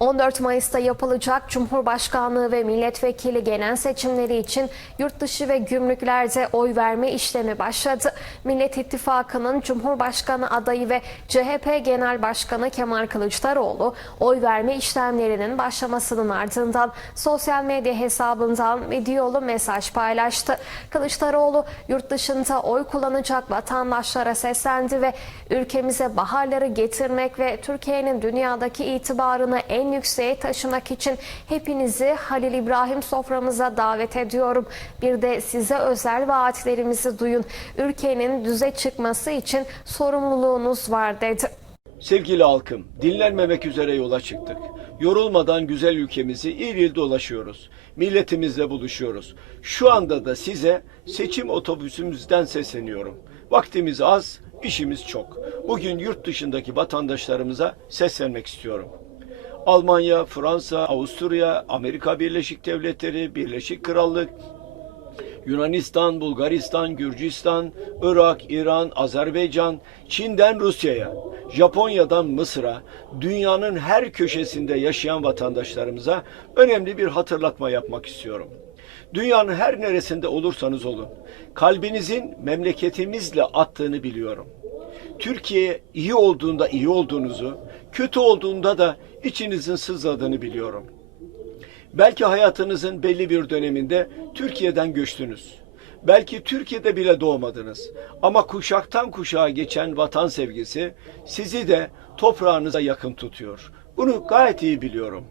14 Mayıs'ta yapılacak Cumhurbaşkanlığı ve milletvekili genel seçimleri için yurt dışı ve gümrüklerde oy verme işlemi başladı. Millet İttifakı'nın Cumhurbaşkanı adayı ve CHP Genel Başkanı Kemal Kılıçdaroğlu oy verme işlemlerinin başlamasının ardından sosyal medya hesabından videolu mesaj paylaştı. Kılıçdaroğlu yurt dışında oy kullanacak vatandaşlara seslendi ve ülkemize baharları getirmek ve Türkiye'nin dünyadaki itibarını en yükseğe taşımak için hepinizi Halil İbrahim soframıza davet ediyorum. Bir de size özel vaatlerimizi duyun. Ülkenin düze çıkması için sorumluluğunuz var dedi. Sevgili halkım, dinlenmemek üzere yola çıktık. Yorulmadan güzel ülkemizi il il dolaşıyoruz. Milletimizle buluşuyoruz. Şu anda da size seçim otobüsümüzden sesleniyorum. Vaktimiz az, işimiz çok. Bugün yurt dışındaki vatandaşlarımıza seslenmek istiyorum. Almanya, Fransa, Avusturya, Amerika Birleşik Devletleri, Birleşik Krallık, Yunanistan, Bulgaristan, Gürcistan, Irak, İran, Azerbaycan, Çin'den Rusya'ya, Japonya'dan Mısır'a, dünyanın her köşesinde yaşayan vatandaşlarımıza önemli bir hatırlatma yapmak istiyorum. Dünyanın her neresinde olursanız olun, kalbinizin memleketimizle attığını biliyorum. Türkiye iyi olduğunda iyi olduğunuzu, kötü olduğunda da içinizin sızladığını biliyorum. Belki hayatınızın belli bir döneminde Türkiye'den göçtünüz. Belki Türkiye'de bile doğmadınız. Ama kuşaktan kuşağa geçen vatan sevgisi sizi de toprağınıza yakın tutuyor. Bunu gayet iyi biliyorum.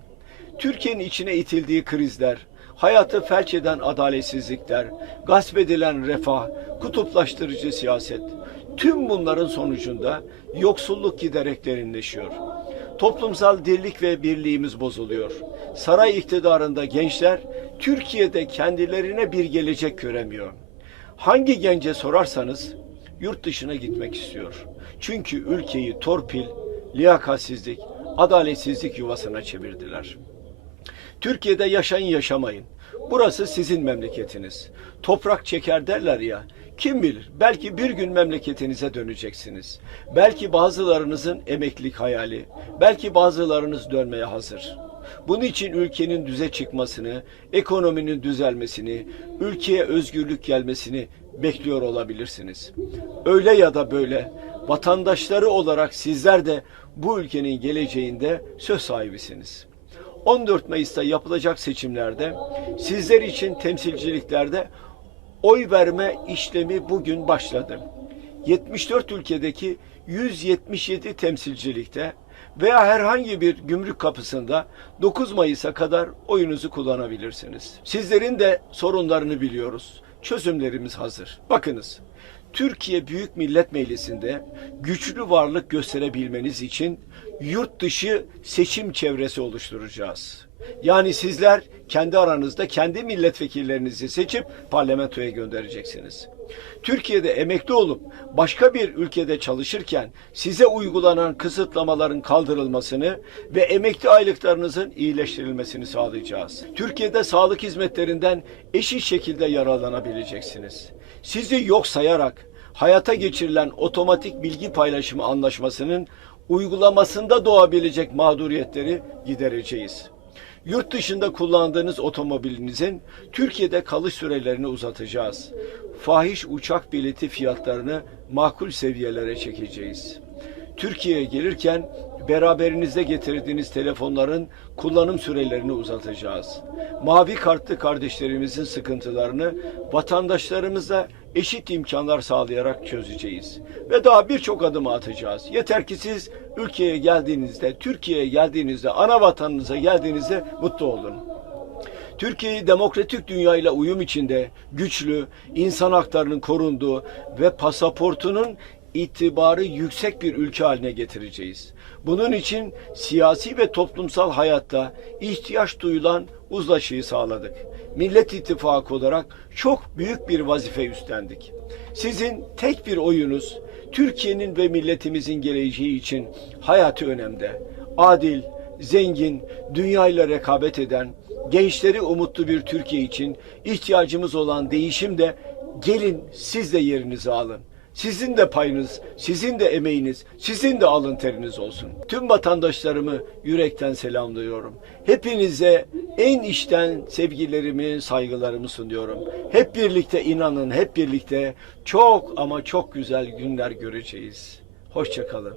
Türkiye'nin içine itildiği krizler, hayatı felç eden adaletsizlikler, gasp edilen refah, kutuplaştırıcı siyaset, tüm bunların sonucunda yoksulluk giderek derinleşiyor. Toplumsal dirlik ve birliğimiz bozuluyor. Saray iktidarında gençler Türkiye'de kendilerine bir gelecek göremiyor. Hangi gence sorarsanız yurt dışına gitmek istiyor. Çünkü ülkeyi torpil, liyakatsizlik, adaletsizlik yuvasına çevirdiler. Türkiye'de yaşayın yaşamayın. Burası sizin memleketiniz. Toprak çeker derler ya. Kim bilir belki bir gün memleketinize döneceksiniz. Belki bazılarınızın emeklilik hayali, belki bazılarınız dönmeye hazır. Bunun için ülkenin düze çıkmasını, ekonominin düzelmesini, ülkeye özgürlük gelmesini bekliyor olabilirsiniz. Öyle ya da böyle vatandaşları olarak sizler de bu ülkenin geleceğinde söz sahibisiniz. 14 Mayıs'ta yapılacak seçimlerde sizler için temsilciliklerde oy verme işlemi bugün başladı. 74 ülkedeki 177 temsilcilikte veya herhangi bir gümrük kapısında 9 Mayıs'a kadar oyunuzu kullanabilirsiniz. Sizlerin de sorunlarını biliyoruz. Çözümlerimiz hazır. Bakınız. Türkiye Büyük Millet Meclisi'nde güçlü varlık gösterebilmeniz için yurt dışı seçim çevresi oluşturacağız. Yani sizler kendi aranızda kendi milletvekillerinizi seçip parlamentoya göndereceksiniz. Türkiye'de emekli olup başka bir ülkede çalışırken size uygulanan kısıtlamaların kaldırılmasını ve emekli aylıklarınızın iyileştirilmesini sağlayacağız. Türkiye'de sağlık hizmetlerinden eşit şekilde yararlanabileceksiniz. Sizi yok sayarak hayata geçirilen otomatik bilgi paylaşımı anlaşmasının uygulamasında doğabilecek mağduriyetleri gidereceğiz. Yurt dışında kullandığınız otomobilinizin Türkiye'de kalış sürelerini uzatacağız. Fahiş uçak bileti fiyatlarını makul seviyelere çekeceğiz. Türkiye'ye gelirken beraberinizde getirdiğiniz telefonların kullanım sürelerini uzatacağız. Mavi kartlı kardeşlerimizin sıkıntılarını vatandaşlarımıza eşit imkanlar sağlayarak çözeceğiz. Ve daha birçok adım atacağız. Yeter ki siz ülkeye geldiğinizde, Türkiye'ye geldiğinizde, ana vatanınıza geldiğinizde mutlu olun. Türkiye'yi demokratik dünyayla uyum içinde güçlü, insan haklarının korunduğu ve pasaportunun itibarı yüksek bir ülke haline getireceğiz. Bunun için siyasi ve toplumsal hayatta ihtiyaç duyulan uzlaşıyı sağladık. Millet İttifakı olarak çok büyük bir vazife üstlendik. Sizin tek bir oyunuz Türkiye'nin ve milletimizin geleceği için hayati önemde. Adil, zengin, dünyayla rekabet eden, gençleri umutlu bir Türkiye için ihtiyacımız olan değişim de gelin siz de yerinizi alın. Sizin de payınız, sizin de emeğiniz, sizin de alın teriniz olsun. Tüm vatandaşlarımı yürekten selamlıyorum. Hepinize en içten sevgilerimi, saygılarımı sunuyorum. Hep birlikte inanın, hep birlikte çok ama çok güzel günler göreceğiz. Hoşçakalın.